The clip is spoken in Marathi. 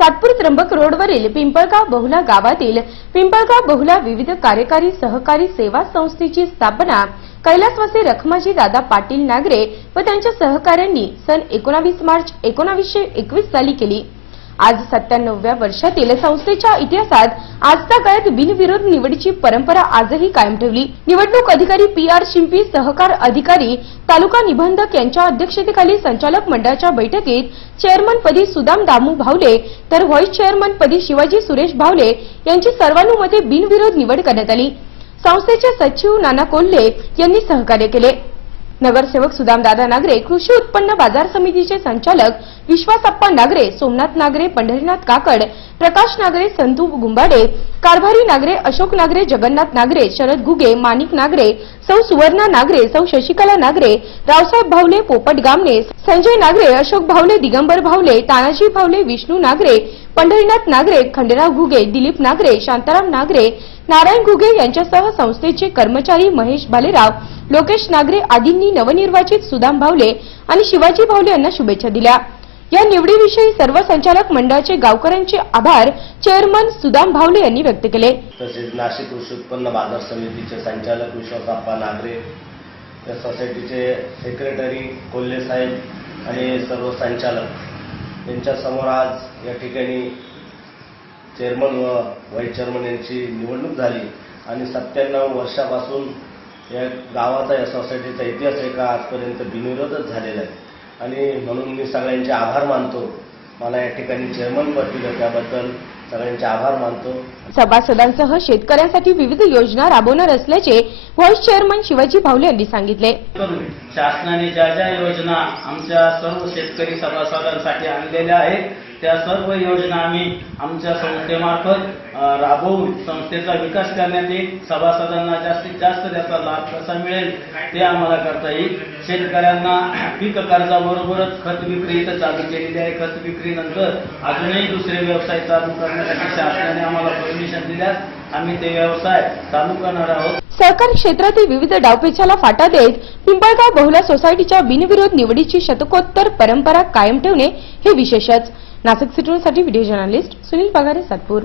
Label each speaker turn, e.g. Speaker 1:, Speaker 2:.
Speaker 1: सातपूर त्र्यंबक रोडवरील पिंपळगाव बहुला गावातील पिंपळगाव बहुला विविध कार्यकारी सहकारी सेवा संस्थेची स्थापना कैलासवासी रखमाजी दादा पाटील नागरे व त्यांच्या सहकाऱ्यांनी सन एकोणावीस मार्च एकोणावीसशे एकवीस साली केली. आज सत्त्याण्णव्या वर्षातील संस्थेच्या इतिहासात आजचा काळात बिनविरोध निवडीची परंपरा आजही कायम ठेवली. निवडणूक अधिकारी पी आर शिंपी सहकार अधिकारी तालुका निबंधक यांच्या अध्यक्षतेखाली संचालक मंडळाच्या बैठकीत चेअरमनपदी सुदाम दामू भावले तर व्हाईस चेअरमनपदी शिवाजी सुरेश भावले यांची सर्वानुमते बिनविरोध निवड करण्यात आली. संस्थेचे सचिव नाना कोल्हे यांनी सहकार्य केले. नगरसेवक सुदामदादा नागरे कृषी उत्पन्न बाजार समितीचे संचालक विश्वासप्पा नागरे सोमनाथ नागरे पंढरीनाथ काकड प्रकाश नागरे संतू गुंबाडे कारभारी नागरे अशोक नागरे जगन्नाथ नागरे शरद गुगे माणिक नागरे सौ सुवर्णा नागरे सौ शशिकला नागरे रावसाहेब भावले पोपट गामने संजय नागरे अशोक भावले दिगंबर भावले तानाजी भावले विष्णू नागरे पंढरीनाथ नागरे खंडेराव घुगे दिलीप नागरे शांताराम नागरे नारायण घुगे यांच्यासह संस्थेचे कर्मचारी महेश भालेराव लोकेश नागरे आदींनी नवनिर्वाचित सुदाम भावले आणि शिवाजी भावले यांना शुभेच्छा दिल्या. या निवडीविषयी सर्व संचालक मंडळाचे गावकऱ्यांचे आभार चेअरमन सुदाम भावले यांनी व्यक्त केले.
Speaker 2: तसेच नाशिक कृषी उत्पन्न बाजार समितीचे संचालक विश्वासाप्पा नागरे या सोसायटीचे सेक्रेटरी कोल्हे साहेब आणि सर्व संचालक यांच्यासमोर आज या ठिकाणी चेअरमन व व्हाईस चेअरमन यांची निवडणूक झाली आणि सत्त्याण्णव वर्षापासून या गावाचा या सोसायटीचा इतिहास आहे का आजपर्यंत बिनविरोधच झालेला आहे. आणि म्हणून मी सगळ्यांचे आभार मानतो. मला या ठिकाणी चेअरमन पद दिलं त्याबद्दल सगळ्यांचे आभार मानतो.
Speaker 1: सभासदांसह शेतकऱ्यांसाठी विविध योजना राबवणार असल्याचे व्हाईस चेअरमन शिवाजी भावले यांनी सांगितले.
Speaker 3: शासनाने ज्या ज्या योजना आमच्या सर्व शेतकरी सभासदांसाठी आणलेल्या आहेत त्या सर्व योजना आम्ही आमच्या संस्थेमार्फत राबवून संस्थेचा विकास करण्यात येईल. सभासदांना जास्तीत जास्त त्याचा लाभ कसा मिळेल ते आम्हाला करता येईल. शेतकऱ्यांना पीक कर्जाबरोबरच खत विक्री इथं चालू केलेली आहे. खत विक्रीनंतर अजूनही दुसरे व्यवसाय चालू करण्यासाठी शासनाने आम्हाला परमिशन दिल्यास आम्ही ते व्यवसाय चालू करणार आहोत.
Speaker 1: सहकारी क्षेत्रातील विविध डावपेचाला फाटा देत पिंपळगाव बहुला सोसायटीच्या बिनविरोध निवडीची शतकोत्तर परंपरा कायम ठेवणे हे विशेषच. नाशिक सिटीसाठी व्हिडिओ जर्नलिस्ट सुनील पगारे सातपूर.